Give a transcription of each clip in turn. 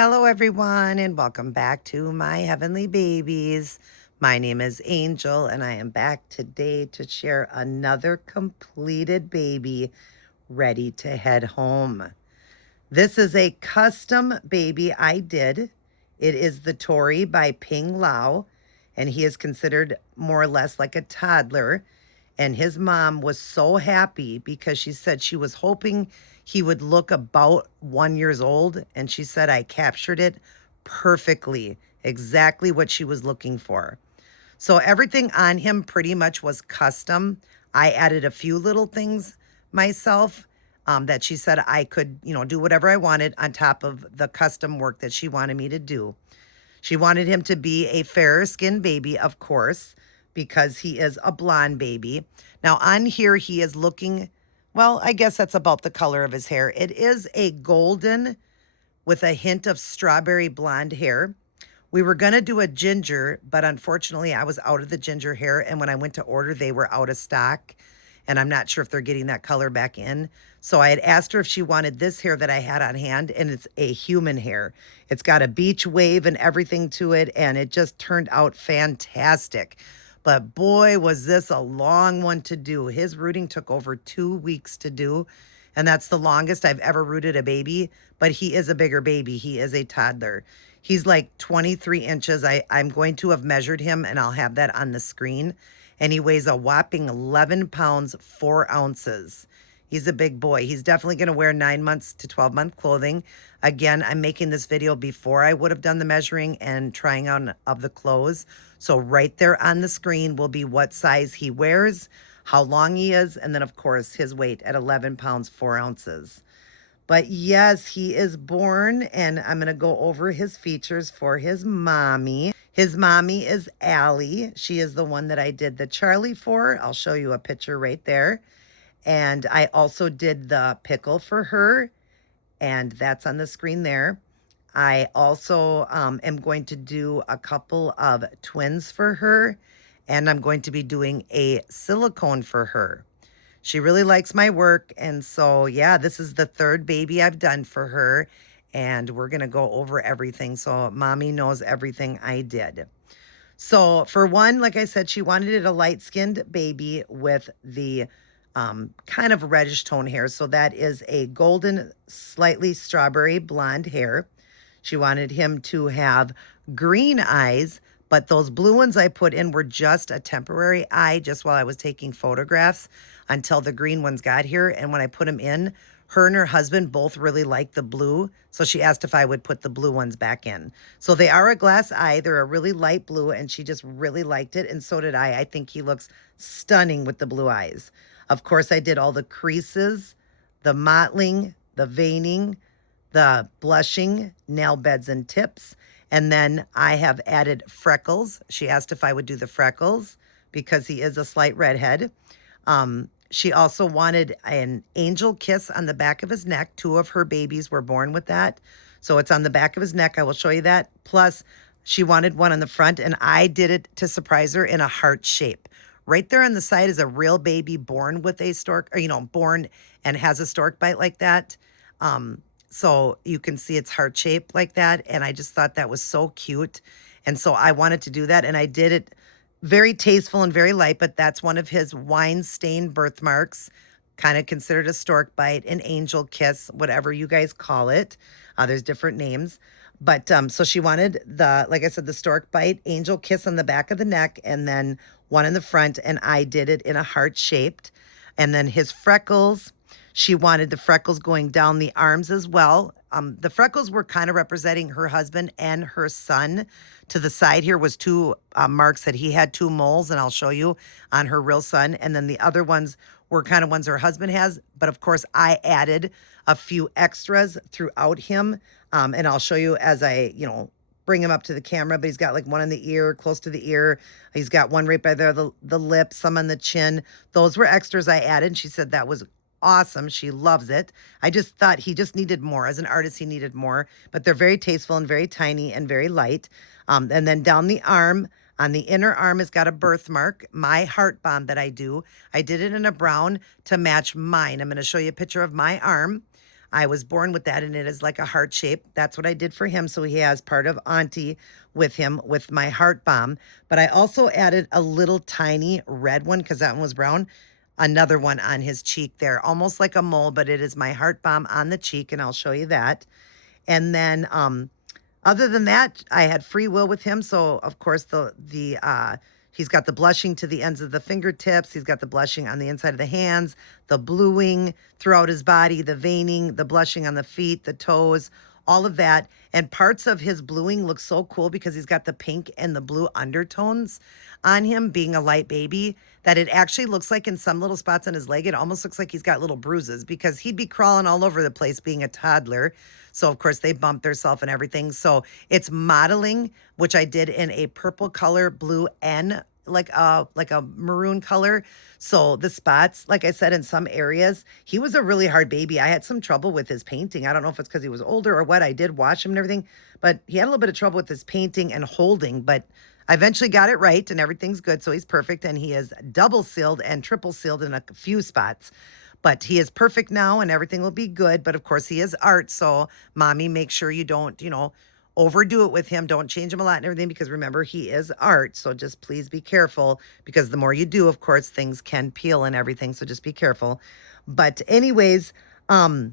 Hello, everyone, and welcome back to my heavenly babies. My name is Angel, and I am back today to share another completed baby ready to head home. This is a custom baby I did. It is the Tori by Ping Lao, and he is considered more or less like a toddler. And his mom was so happy because she said she was hoping he would look about 1 years old. And she said, I captured it perfectly, exactly what she was looking for. So everything on him pretty much was custom. I added a few little things myself that she said I could, do whatever I wanted on top of the custom work that she wanted me to do. She wanted him to be a fairer skinned baby, of course, because he is a blonde baby. Now, on here, he is looking, well, I guess that's about the color of his hair. It is a golden with a hint of strawberry blonde hair. We were going to do a ginger, but unfortunately, I was out of the ginger hair. And when I went to order, they were out of stock. And I'm not sure if they're getting that color back in. So I had asked her if she wanted this hair that I had on hand, and it's a human hair. It's got a beach wave and everything to it, and it just turned out fantastic. But boy, was this a long one to do. His rooting took over 2 weeks to do, and that's the longest I've ever rooted a baby. But he is a bigger baby. He is a toddler. He's like 23 inches. I'm going to have measured him, and I'll have that on the screen. And he weighs a whopping 11 pounds, 4 ounces. He's a big boy. He's definitely going to wear 9 months to 12-month clothing. Again, I'm making this video before I would have done the measuring and trying on of the clothes. So right there on the screen will be what size he wears, how long he is, and then, of course, his weight at 11 pounds, 4 ounces. But yes, he is born, and I'm going to go over his features for his mommy. His mommy is Allie. She is the one that I did the Charlie for. I'll show you a picture right there. And I also did the pickle for her, and that's on the screen there. I also am going to do a couple of twins for her, and I'm going to be doing a silicone for her. She really likes my work. And so, yeah, this is the third baby I've done for her. And we're going to go over everything. So, mommy knows everything I did. So, for one, like I said, she wanted it a light skinned baby with the kind of reddish tone hair. So, that is a golden, slightly strawberry blonde hair. She wanted him to have green eyes, but those blue ones I put in were just a temporary eye just while I was taking photographs until the green ones got here. And when I put them in, her and her husband both really liked the blue. So she asked if I would put the blue ones back in. So they are a glass eye. They're a really light blue, and she just really liked it. And so did I. I think he looks stunning with the blue eyes. Of course, I did all the creases, the mottling, the veining, the blushing, nail beds and tips. And then I have added freckles. She asked if I would do the freckles because he is a slight redhead. She also wanted an angel kiss on the back of his neck. 2 of her babies were born with that. So it's on the back of his neck. I will show you that. Plus, she wanted one on the front, and I did it to surprise her in a heart shape. Right there on the side is a real baby born with a stork, or, born and has a stork bite like that. So you can see it's heart shaped like that. And I just thought that was so cute. And so I wanted to do that. And I did it very tasteful and very light, but that's one of his wine stained birthmarks, kind of considered a stork bite, an angel kiss, whatever you guys call it. There's different names. But so she wanted like I said, the stork bite, angel kiss on the back of the neck, and then one in the front. And I did it in a heart shaped. And then his freckles, she wanted the freckles going down the arms as well. The freckles were kind of representing her husband and her son. To the side here was 2 marks that he had 2 moles, and I'll show you on her real son. And then the other ones were kind of ones her husband has. But of course, I added a few extras throughout him. And I'll show you as I, bring him up to the camera. But he's got like one in the ear, close to the ear. He's got one right by there, the lip, some on the chin. Those were extras I added. She said that was awesome. She loves it. I just thought he just needed more. As an artist, he needed more. But they're very tasteful and very tiny and very light. And then down the arm, on the inner arm has got a birthmark, my heart bomb that I do. I did it in a brown to match mine. I'm going to show you a picture of my arm. I was born with that, and it is like a heart shape. That's what I did for him. So he has part of Auntie with him with my heart bomb. But I also added a little tiny red one because that one was brown. Another one on his cheek there, almost like a mole, but it is my heart bomb on the cheek, and I'll show you that. And then other than that, I had free will with him. So of course the he's got the blushing to the ends of the fingertips. He's got the blushing on the inside of the hands, the bluing throughout his body, the veining, the blushing on the feet, the toes, all of that. And parts of his bluing look so cool because he's got the pink and the blue undertones on him, being a light baby, that it actually looks like in some little spots on his leg, it almost looks like he's got little bruises because he'd be crawling all over the place being a toddler. So of course they bump themselves and everything. So it's modeling, which I did in a purple color, blue, and like a maroon color. So the spots, like I said, in some areas, he was a really hard baby. I had some trouble with his painting. I don't know if it's because he was older or what. I did wash him and everything, but he had a little bit of trouble with his painting and holding. But I eventually got it right and everything's good. So he's perfect, and he is double sealed and triple sealed in a few spots. But he is perfect now and everything will be good. But of course, he is art. So, mommy, make sure you don't, overdo it with him. Don't change him a lot and everything because remember, he is art. So just please be careful because the more you do, of course, things can peel and everything. So just be careful. But, anyways, so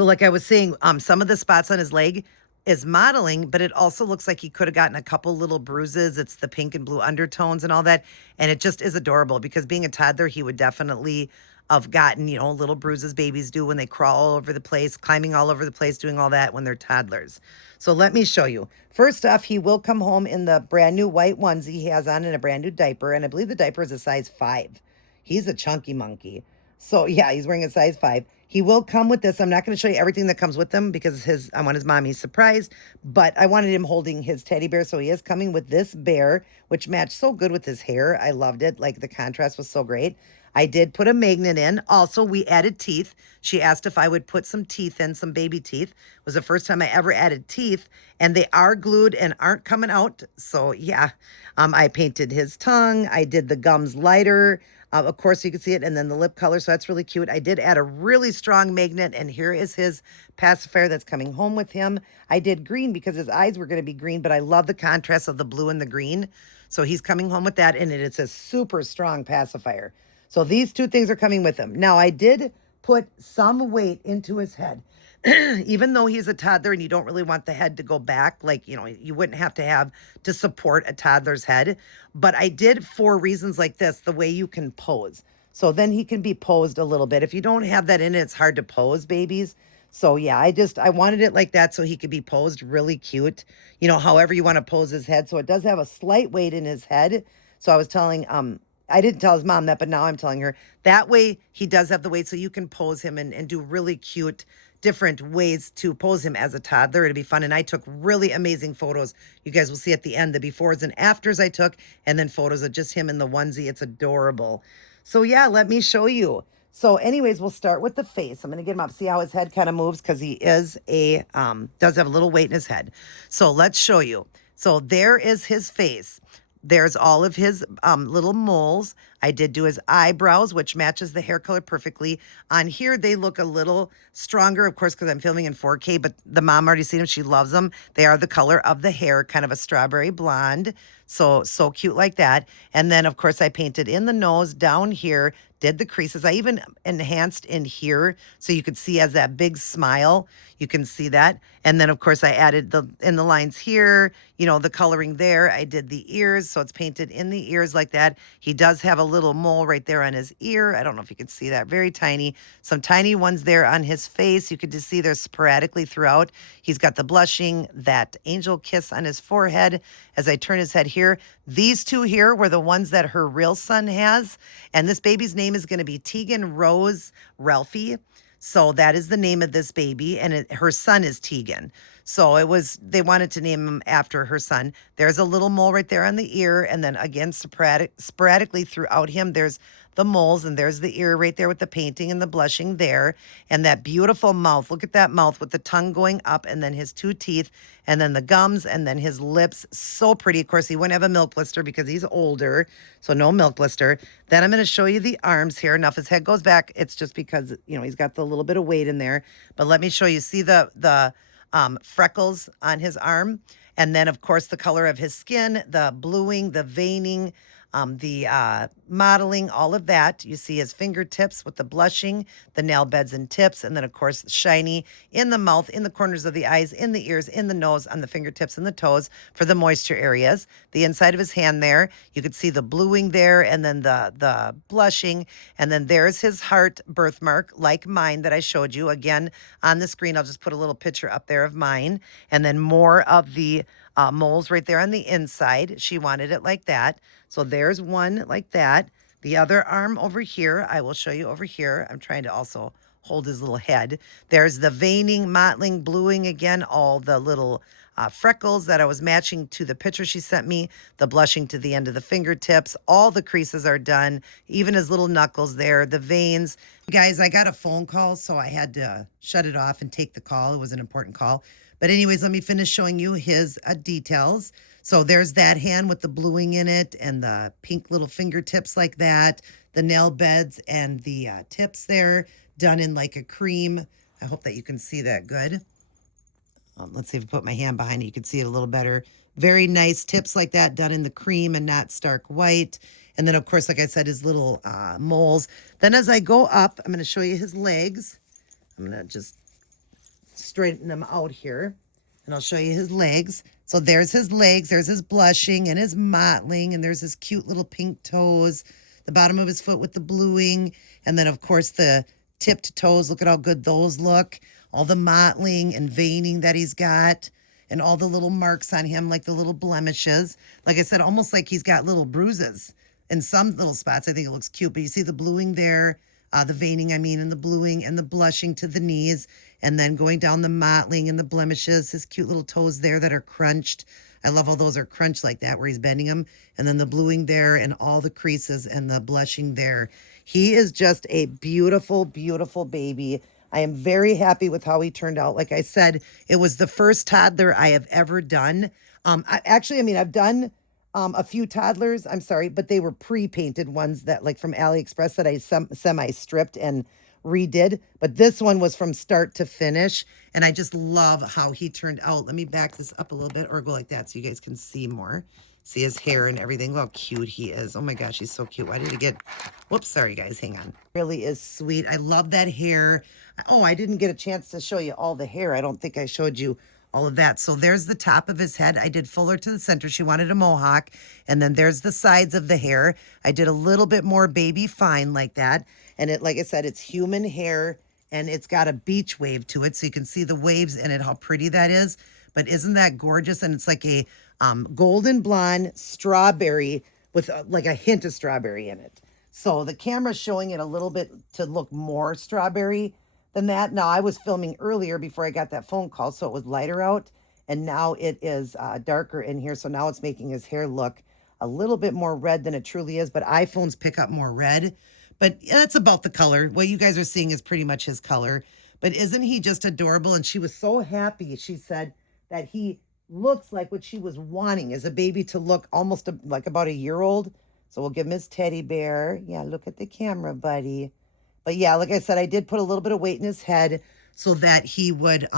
like I was saying, some of the spots on his leg is modeling, but it also looks like he could have gotten a couple little bruises. It's the pink and blue undertones and all that. And it just is adorable because being a toddler, he would definitely have gotten, little bruises babies do when they crawl all over the place, climbing all over the place, doing all that when they're toddlers. So let me show you. First off, he will come home in the brand new white onesie he has on and a brand new diaper. And I believe the diaper is a size 5. He's a chunky monkey. So yeah, he's wearing a size 5. He will come with this. I'm not going to show you everything that comes with him because I want his mommy's surprised, but I wanted him holding his teddy bear. So he is coming with this bear, which matched so good with his hair. I loved it. Like the contrast was so great. I did put a magnet in. Also, we added teeth. She asked if I would put some teeth in, some baby teeth. It was the first time I ever added teeth, and they are glued and aren't coming out. So yeah, I painted his tongue. I did the gums lighter. Of course, you can see it, and then the lip color, so that's really cute. I did add a really strong magnet, and here is his pacifier that's coming home with him. I did green because his eyes were going to be green, but I love the contrast of the blue and the green. So he's coming home with that, and it's a super strong pacifier. So these two things are coming with him. Now, I did put some weight into his head. Even though he's a toddler and you don't really want the head to go back, like, you wouldn't have to support a toddler's head. But I did for reasons like this, the way you can pose. So then he can be posed a little bit. If you don't have that in it, it's hard to pose babies. So yeah, I wanted it like that so he could be posed really cute, however you want to pose his head. So it does have a slight weight in his head. So I was telling, I didn't tell his mom that, but now I'm telling her. That way he does have the weight so you can pose him and do really cute different ways to pose him as a toddler. It'll be fun. And I took really amazing photos. You guys will see at the end the befores and afters I took, and then photos of just him in the onesie. It's adorable. So yeah, let me show you. So anyways, we'll start with the face. I'm going to get him up. See how his head kind of moves because he is does have a little weight in his head. So let's show you. So there is his face. There's all of his little moles. I did do his eyebrows, which matches the hair color perfectly. On here, they look a little stronger, of course, because I'm filming in 4K, but the mom already seen them. She loves them. They are the color of the hair, kind of a strawberry blonde. So cute like that. And then, of course, I painted in the nose down here, did the creases. I even enhanced in here so you could see as that big smile. You can see that. And then, of course, I added in the lines here, the coloring there. I did the ears, so it's painted in the ears like that. He does have a little mole right there on his ear. I don't know if you can see that. Very tiny. Some tiny ones there on his face. You could just see they're sporadically throughout. He's got the blushing, that angel kiss on his forehead. As I turn his head here, these two here were the ones that her real son has. And this baby's name is going to be Tegan Rose Ralphie. So that is the name of this baby, and her son is Tegan. So they wanted to name him after her son. There's a little mole right there on the ear, and then again, sporadically throughout him, there's the moles, and there's the ear right there with the painting and the blushing there, and that beautiful mouth. Look at that mouth with the tongue going up, and then his 2 teeth, and then the gums, and then his lips. So pretty. Of course, he wouldn't have a milk blister because he's older, so no milk blister. Then I'm going to show you the arms here. Now, if his head goes back, it's just because, you know, he's got the little bit of weight in there. But let me show you. See the freckles on his arm? And then, of course, the color of his skin, the bluing, the veining, the modeling, all of that. You see his fingertips with the blushing, the nail beds and tips, and then, of course, shiny in the mouth, in the corners of the eyes, in the ears, in the nose, on the fingertips and the toes for the moisture areas. The inside of his hand there, you could see the bluing there, and then the blushing, and then there's his heart birthmark, like mine that I showed you. Again, on the screen, I'll just put a little picture up there of mine, and then more of the moles right there on the inside. She wanted it like that. So there's one like that. The other arm over here, I will show you over here. I'm trying to also hold his little head. There's the veining, mottling, bluing again, all the little freckles that I was matching to the picture she sent me, the blushing to the end of the fingertips. All the creases are done, even his little knuckles there, the veins. Guys, I got a phone call, so I had to shut it off and take the call. It was an important call. But anyways, let me finish showing you his details. So there's that hand with the bluing in it and the pink little fingertips like that, the nail beds and the tips there done in like a cream. I hope that you can see that good. Let's see if I put my hand behind it, you can see it a little better. Very nice tips like that done in the cream and not stark white. And then, of course, like I said, his little moles. Then as I go up, I'm going to show you his legs. I'm going to just straighten them out here, and I'll show you his legs. So there's his legs, there's his blushing and his mottling, and there's his cute little pink toes, the bottom of his foot with the bluing, and then, of course, the tipped toes. Look at how good those look. All the mottling and veining that he's got, and all the little marks on him, like the little blemishes. Like I said, almost like he's got little bruises in some little spots. I think it looks cute, but you see the bluing there, the veining, I mean, and the bluing and the blushing to the knees, and then going down the mottling and the blemishes, his cute little toes there that are crunched. I love how those are crunched like that, where he's bending them, and then the bluing there and all the creases and the blushing there. He is just a beautiful, beautiful baby. I am very happy with how he turned out. Like I said, it was the first toddler I have ever done. I've done a few toddlers, I'm sorry, but they were pre-painted ones that like from AliExpress that I semi-stripped and redid. But this one was from start to finish. And I just love how he turned out. Let me back this up a little bit or go like that so you guys can see more. See his hair and everything. Look how cute he is. Oh my gosh, he's so cute. Why did he get... Whoops, sorry guys, hang on. Really is sweet. I love that hair. Oh, I didn't get a chance to show you all the hair. I don't think I showed you all of that. So there's the top of his head. I did fuller to the center. She wanted a mohawk. And then there's the sides of the hair. I did a little bit more baby fine like that. And it, like I said, it's human hair and it's got a beach wave to it. So you can see the waves in it, how pretty that is. But isn't that gorgeous? And it's like a golden blonde strawberry with like a hint of strawberry in it. So the camera's showing it a little bit to look more strawberry than that. Now, I was filming earlier before I got that phone call, so it was lighter out. And now it is darker in here. So now it's making his hair look a little bit more red than it truly is. But iPhones pick up more red. But that's about the color. What you guys are seeing is pretty much his color. But isn't he just adorable? And she was so happy. She said that he looks like what she was wanting as a baby to look almost like about a year old. So we'll give him his teddy bear. Yeah, look at the camera, buddy. But yeah, like I said, I did put a little bit of weight in his head so that he would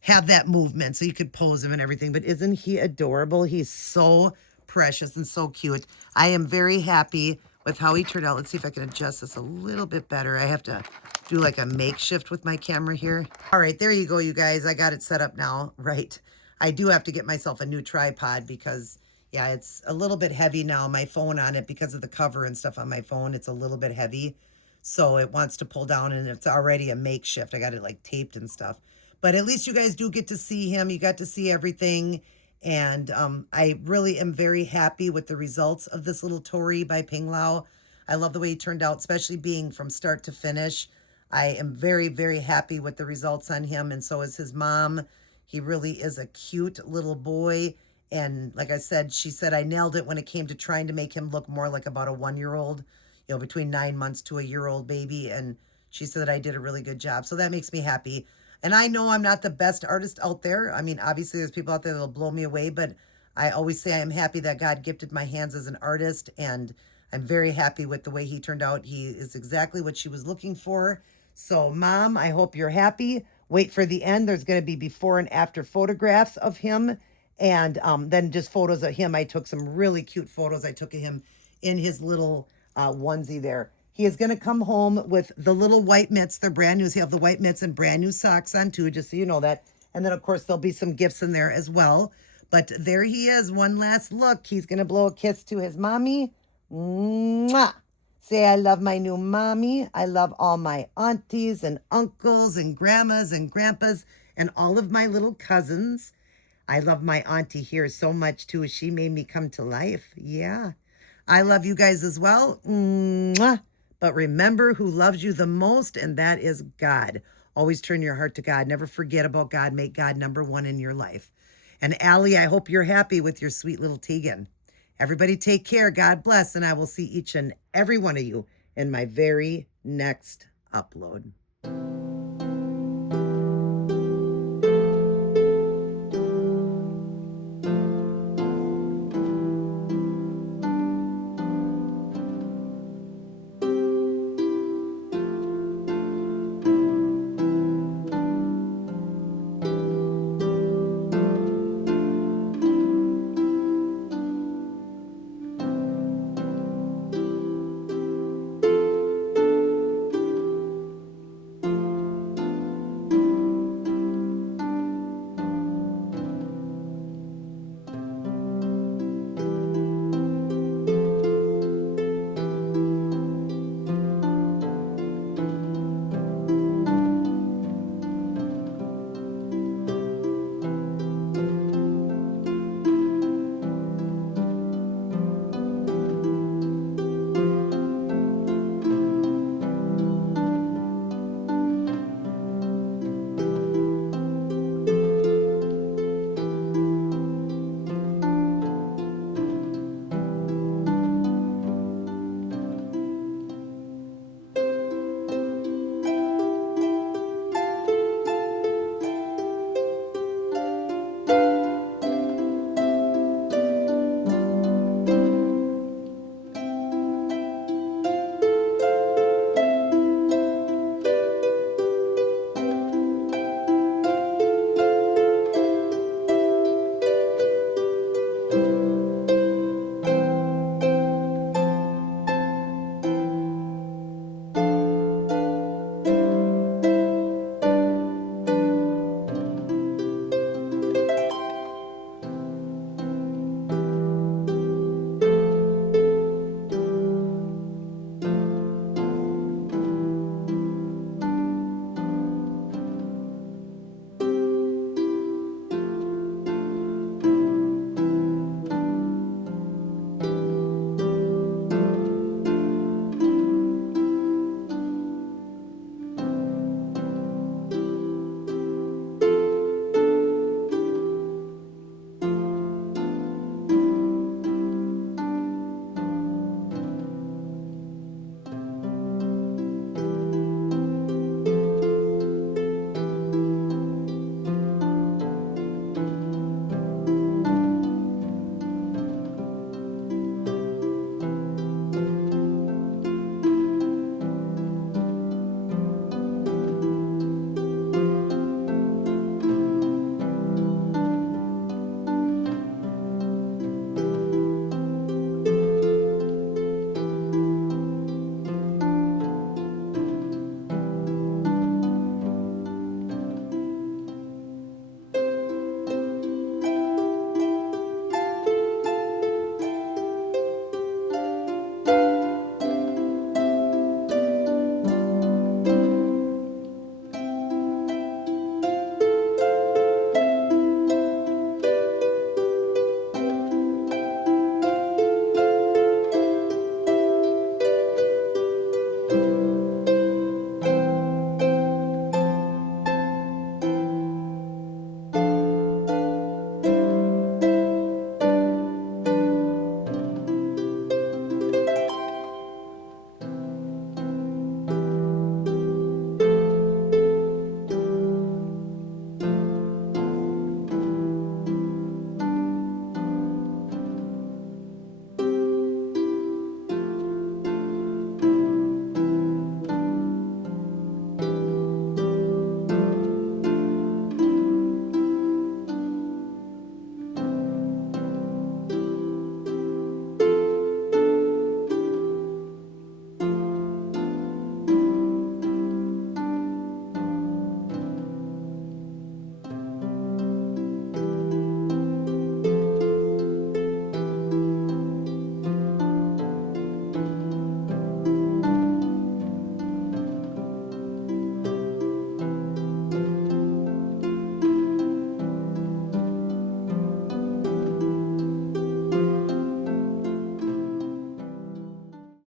have that movement so you could pose him and everything. But isn't he adorable? He's so precious and so cute. I am very happy with how he turned out. Let's see if I can adjust this a little bit better. I have to do like a makeshift with my camera here. All right, there you go, you guys. I got it set up now. Right. I do have to get myself a new tripod because, yeah, it's a little bit heavy now. My phone on it, because of the cover and stuff on my phone, it's a little bit heavy. So it wants to pull down, and it's already a makeshift. I got it like taped and stuff. But at least you guys do get to see him. You got to see everything. And I really am very happy with the results of this little Tori by Ping Lao. I love the way he turned out, especially being from start to finish. I am very, very happy with the results on him, and so is his mom. He really is a cute little boy. And like I said, she said I nailed it when it came to trying to make him look more like about a 1-year-old. between 9 months to a year-old baby. And she said that I did a really good job. So that makes me happy. And I know I'm not the best artist out there. I mean, obviously there's people out there that'll blow me away, but I always say I am happy that God gifted my hands as an artist, and I'm very happy with the way he turned out. He is exactly what she was looking for. So, Mom, I hope you're happy. Wait for the end. There's going to be before and after photographs of him, and then just photos of him. I took some really cute photos. I took of him in his little onesie there. He is going to come home with the little white mitts. They're brand new. So he'll have the white mitts and brand new socks on too, just so you know that. And then, of course, there'll be some gifts in there as well. But there he is. One last look. He's going to blow a kiss to his mommy. Mwah! Say, I love my new mommy. I love all my aunties and uncles and grandmas and grandpas and all of my little cousins. I love my auntie here so much too. She made me come to life. Yeah. I love you guys as well. Mwah! But remember who loves you the most, and that is God. Always turn your heart to God. Never forget about God. Make God number one in your life. And Allie, I hope you're happy with your sweet little Tegan. Everybody take care. God bless. And I will see each and every one of you in my very next upload.